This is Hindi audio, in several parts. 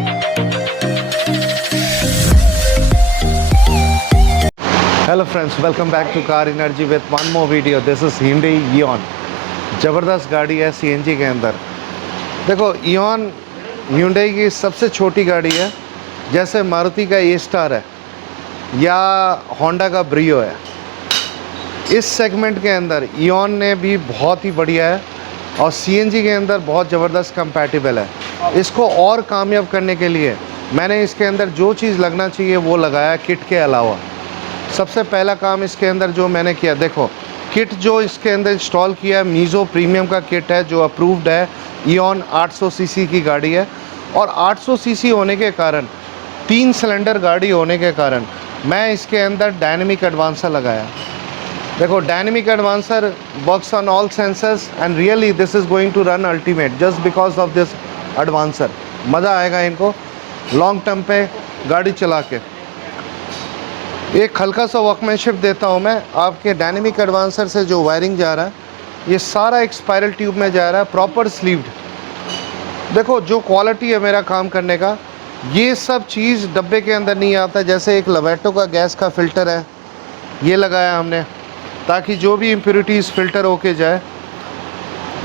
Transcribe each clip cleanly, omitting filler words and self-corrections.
Hello friends, welcome back to car energy with one more video. This is Hyundai Eon। ज़बरदस्त गाड़ी है सीएनजी के अंदर। देखो, Eon Hyundai की सबसे छोटी गाड़ी है, जैसे मारुति का ए स्टार है या होंडा का ब्रियो है। इस सेगमेंट के अंदर Eon ने भी बहुत ही बढ़िया है और सीएनजी के अंदर बहुत ज़बरदस्त कंपैटिबल है। इसको और कामयाब करने के लिए मैंने इसके अंदर जो चीज़ लगना चाहिए वो लगाया किट के अलावा। सबसे पहला काम इसके अंदर जो मैंने किया, देखो किट जो इसके अंदर इंस्टॉल किया मीज़ो प्रीमियम का किट है जो अप्रूव्ड है। Eon 800 सीसी की गाड़ी है और 800 सीसी होने के कारण, 3 सिलेंडर गाड़ी होने के कारण मैं इसके अंदर डायनेमिक एडवांसर लगाया। देखो, dynamic advancer works on all sensors and really this is going to run ultimate just because of this advancer. मज़ा आएगा इनको लॉन्ग टर्म पे गाड़ी चला के। एक हल्का सा वर्कमैनशिप देता हूँ मैं आपके डायनेमिक एडवांसर से। जो वायरिंग जा रहा है ये सारा एक स्पाइरल ट्यूब में जा रहा है, प्रॉपर स्लीव्ड। देखो जो क्वालिटी है मेरा काम करने का, ये सब चीज़ डब्बे के अंदर नहीं आता। जैसे एक लवेटो का गैस का फ़िल्टर है, ये लगाया हमने ताकि जो भी इम्प्योरिटीज़ फ़िल्टर होके जाए।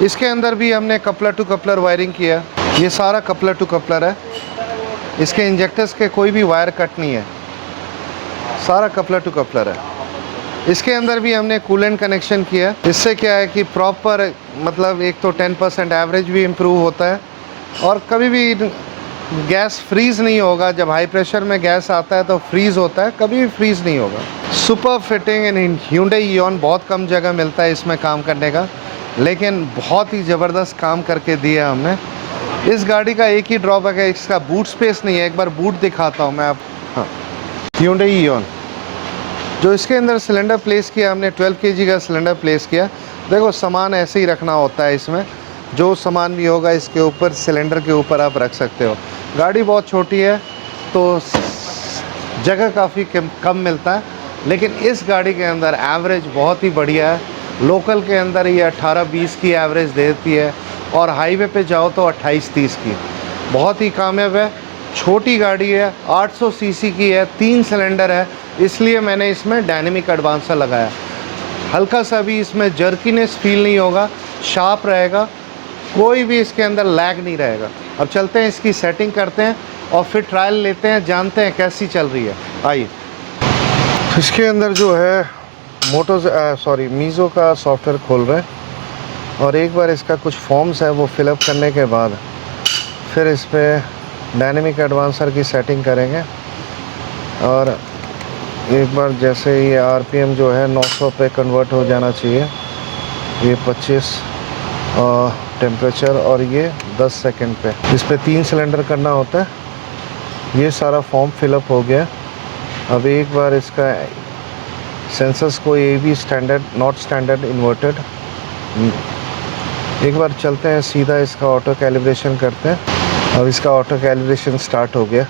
इसके अंदर भी हमने कपलर टू कपलर वायरिंग किया। ये सारा कपलर टू कपलर है, इसके इंजेक्टर्स के कोई भी वायर कट नहीं है, सारा कपलर टू कपलर है। इसके अंदर भी हमने कूलेंट कनेक्शन किया। इससे क्या है कि प्रॉपर मतलब एक तो 10% एवरेज भी इम्प्रूव होता है और कभी भी गैस फ्रीज़ नहीं होगा। जब हाई प्रेशर में गैस आता है तो फ्रीज़ होता है, कभी भी फ्रीज़ नहीं होगा। Super fitting in Hyundai Eon। बहुत कम जगह मिलता है इसमें काम करने का, लेकिन बहुत ही ज़बरदस्त काम करके दिया हमने। इस गाड़ी का एक ही ड्रॉबैक है, इसका बूट स्पेस नहीं है। एक बार बूट दिखाता हूँ मैं आप। हाँ, Hyundai Eon जो इसके अंदर सिलेंडर प्लेस किया हमने, 12 kg का सिलेंडर प्लेस किया। देखो सामान ऐसे ही रखना होता है इसमें, जो सामान भी होगा इसके ऊपर सिलेंडर के ऊपर आप रख सकते हो। गाड़ी बहुत छोटी है तो जगह काफ़ी कम मिलता है, लेकिन इस गाड़ी के अंदर एवरेज बहुत ही बढ़िया है। लोकल के अंदर ये 18-20 की एवरेज देती है और हाईवे पे जाओ तो 28-30 की। बहुत ही कामयाब है। छोटी गाड़ी है, 800 सीसी की है, 3 सिलेंडर है, इसलिए मैंने इसमें डायनेमिक एडवांसर लगाया। हल्का सा भी इसमें जर्कीनेस फील नहीं होगा, शार्प रहेगा, कोई भी इसके अंदर लैग नहीं रहेगा। अब चलते हैं इसकी सेटिंग करते हैं और फिर ट्रायल लेते हैं, जानते हैं कैसी चल रही है। आइए। इसके अंदर जो है मीज़ो का सॉफ्टवेयर खोल रहे हैं और एक बार इसका कुछ फॉर्म्स है वो फिलअप करने के बाद फिर इस पर डायनेमिक एडवांसर की सेटिंग करेंगे। और एक बार जैसे ये आरपीएम जो है 900 पे कन्वर्ट हो जाना चाहिए, ये 25 टेम्परेचर और ये 10 सेकंड पे। इस पे 3 सिलेंडर करना होता है। ये सारा फॉर्म फिलअप हो गया। अब एक बार इसका सेंसर्स को ये भी स्टैंडर्ड नॉट स्टैंडर्ड इन्वर्टेड। एक बार चलते हैं सीधा इसका ऑटो कैलिब्रेशन करते हैं। अब इसका ऑटो कैलिब्रेशन स्टार्ट हो गया।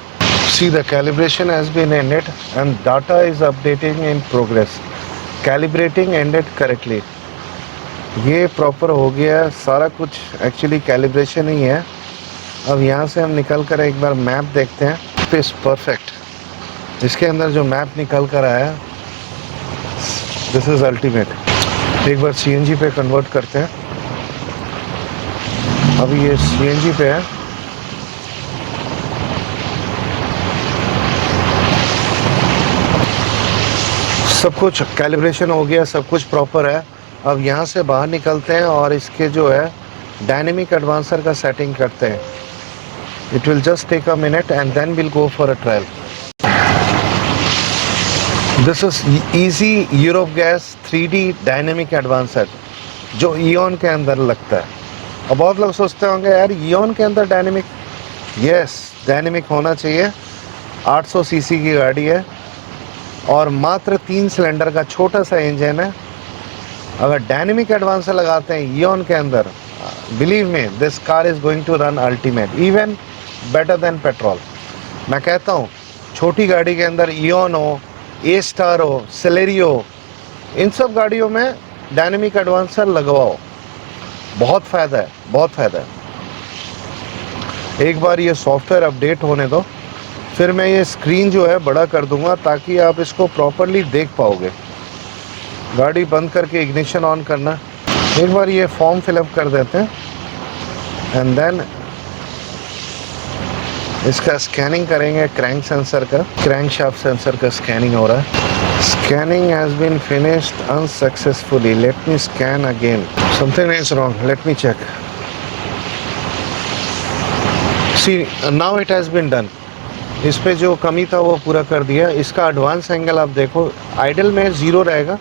See, the calibration has been ended and data is updating in progress. Calibrating ended correctly. ये प्रॉपर हो गया सारा कुछ, एक्चुअली कैलिब्रेशन ही है। अब यहाँ से हम निकल कर एक बार मैप देखते हैं। इस परफेक्ट इसके अंदर जो मैप निकल कर आया, दिस इज़ अल्टीमेट। एक बार सीएनजी पे कन्वर्ट करते हैं। अभी ये सीएनजी पे है। सब कुछ कैलिब्रेशन हो गया, सब कुछ प्रॉपर है। अब यहाँ से बाहर निकलते हैं और इसके जो है डायनेमिक एडवांसर का सेटिंग करते हैं। It will just take a minute and then will go for a trial. This is easy Europe gas 3D dynamic advancer जो Eon के अंदर लगता है। और बहुत लोग सोचते होंगे यार Eon के अंदर डायनेमिक, यस डायनेमिक होना चाहिए। 800 सीसी की गाड़ी है और मात्र 3 सिलेंडर का छोटा सा इंजन है। अगर डायनेमिक एडवांसर लगाते हैं Eon के अंदर, believe me this car is going to run ultimate, even better than petrol. मैं कहता हूँ छोटी गाड़ी के अंदर Eon हो, ए स्टार हो, सेलेरियो हो, इन सब गाड़ियों में डायनेमिक एडवांसर लगवाओ, बहुत फ़ायदा है, बहुत फ़ायदा है। एक बार ये सॉफ्टवेयर अपडेट होने दो, फिर मैं ये स्क्रीन जो है बड़ा कर दूंगा ताकि आप इसको प्रॉपरली देख पाओगे। गाड़ी बंद करके इग्निशन ऑन करना। एक बार ये फॉर्म फिलअप कर देते हैं एंड देन इसका स्कैनिंग करेंगे। क्रैंक सेंसर का, क्रैंक शाफ्ट सेंसर का स्कैनिंग हो रहा है। Scanning has been finished unsuccessfully, let me scan again, something is wrong, let me check. See now it has been done. इस पे जो कमी था वो पूरा कर दिया। इसका एडवांस एंगल आप देखो, आइडल में 0 रहेगा,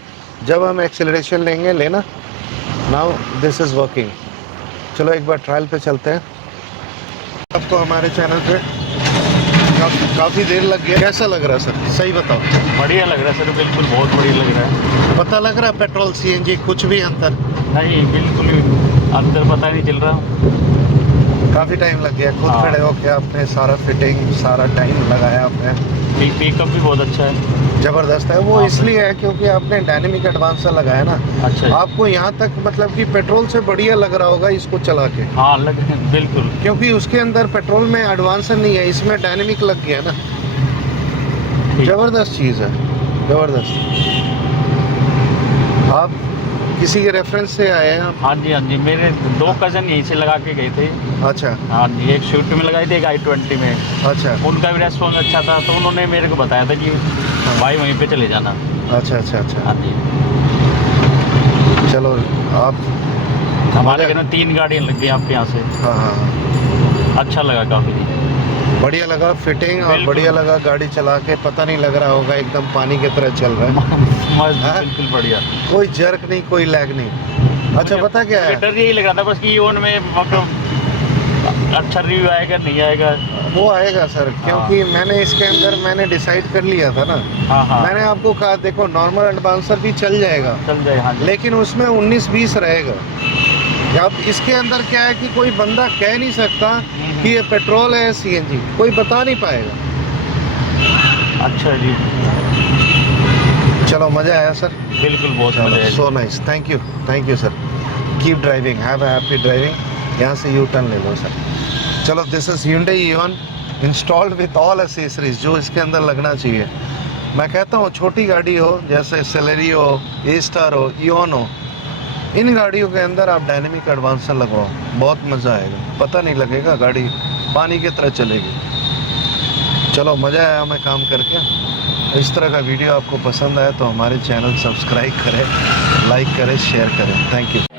जब हम एक्सेलरेशन लेंगे लेना। Now this is working. चलो एक बार ट्रायल पे चलते हैं। आपको हमारे चैनल पे काफ़ी देर लग गया, कैसा लग रहा है सर? सही बताओ। बढ़िया लग रहा है सर, बिल्कुल बहुत बढ़िया लग रहा है। पता लग रहा है पेट्रोल सीएनजी कुछ भी अंतर? नहीं, बिल्कुल भी अंतर पता नहीं चल रहा। काफ़ी टाइम लग गया, खुद खड़े हो के आपने सारा फिटिंग, सारा टाइम लगाया आपने। पिकअप भी बहुत अच्छा है, ज़बरदस्त है। वो इसलिए है क्योंकि आपने डायनेमिक एडवांसर लगाया ना। अच्छा। आपको यहाँ तक मतलब कि पेट्रोल से बढ़िया लग रहा होगा इसको चला के। हाँ बिल्कुल, क्योंकि उसके अंदर पेट्रोल में एडवांसर नहीं है, इसमें डायनेमिक लग गया ना। ज़बरदस्त चीज़ है, ज़बरदस्त। आप किसी के रेफरेंस से आए हैं आप? हाँ जी, मेरे 2 कज़न यहीं से लगा के गए थे। अच्छा। हाँ जी, एक स्विफ्ट में लगाई थी, एक i20 में। अच्छा। उनका भी रेस्पॉन्स अच्छा था, तो उन्होंने मेरे को बताया था कि भाई वहीं पे चले जाना। अच्छा अच्छा अच्छा। हाँ जी, चलो आप हमारे घर में 3 गाड़ियाँ लग गई आपके यहाँ से। हाँ हाँ, अच्छा लगा, काफ़ी बढ़िया लगा फिटिंग, और बढ़िया लगा गाड़ी चला के। पता नहीं लग रहा होगा एकदम पानी की तरह चल रहा है। बिल्कुल बढ़िया, कोई जर्क नहीं, कोई लैग नहीं। अच्छा पता क्या है, डर यही लग रहा था बस कि ओन में मतलब अच्छा रिव्यू आएगा नहीं आएगा। वो आएगा सर, क्योंकि मैंने इसके अंदर मैंने डिसाइड कर लिया था ना। हाँ। मैंने आपको कहा देखो नॉर्मल एडवांसर भी चल जाएगा, हाँ जी। लेकिन उसमें 19-20 रहेगा। अब इसके अंदर क्या है कि कोई बंदा कह नहीं सकता कि ये पेट्रोल है सीएनजी, कोई बता नहीं पाएगा। अच्छा जी, चलो मज़ा आया सर, बिल्कुल बहुत मज़ा आया। So nice, thank you sir. Keep driving, have a happy driving. यहाँ से यू टर्न ले लो सर। चलो this is Hyundai Eon installed with all accessories जो इसके अंदर लगना चाहिए। मैं कहता हूँ छोटी गाड़ी हो जैसे सेलेरियो हो, A-Star हो, Eon हो, इन गाड़ियों के अंदर आप डायनेमिक एडवांसर लगवाओ, बहुत मज़ा आएगा, पता नहीं लगेगा, गाड़ी पानी की तरह चलेगी। चलो मज़ा आया हमें काम करके। इस तरह का वीडियो आपको पसंद आया तो हमारे चैनल सब्सक्राइब करें, लाइक करें, शेयर करें। Thank you.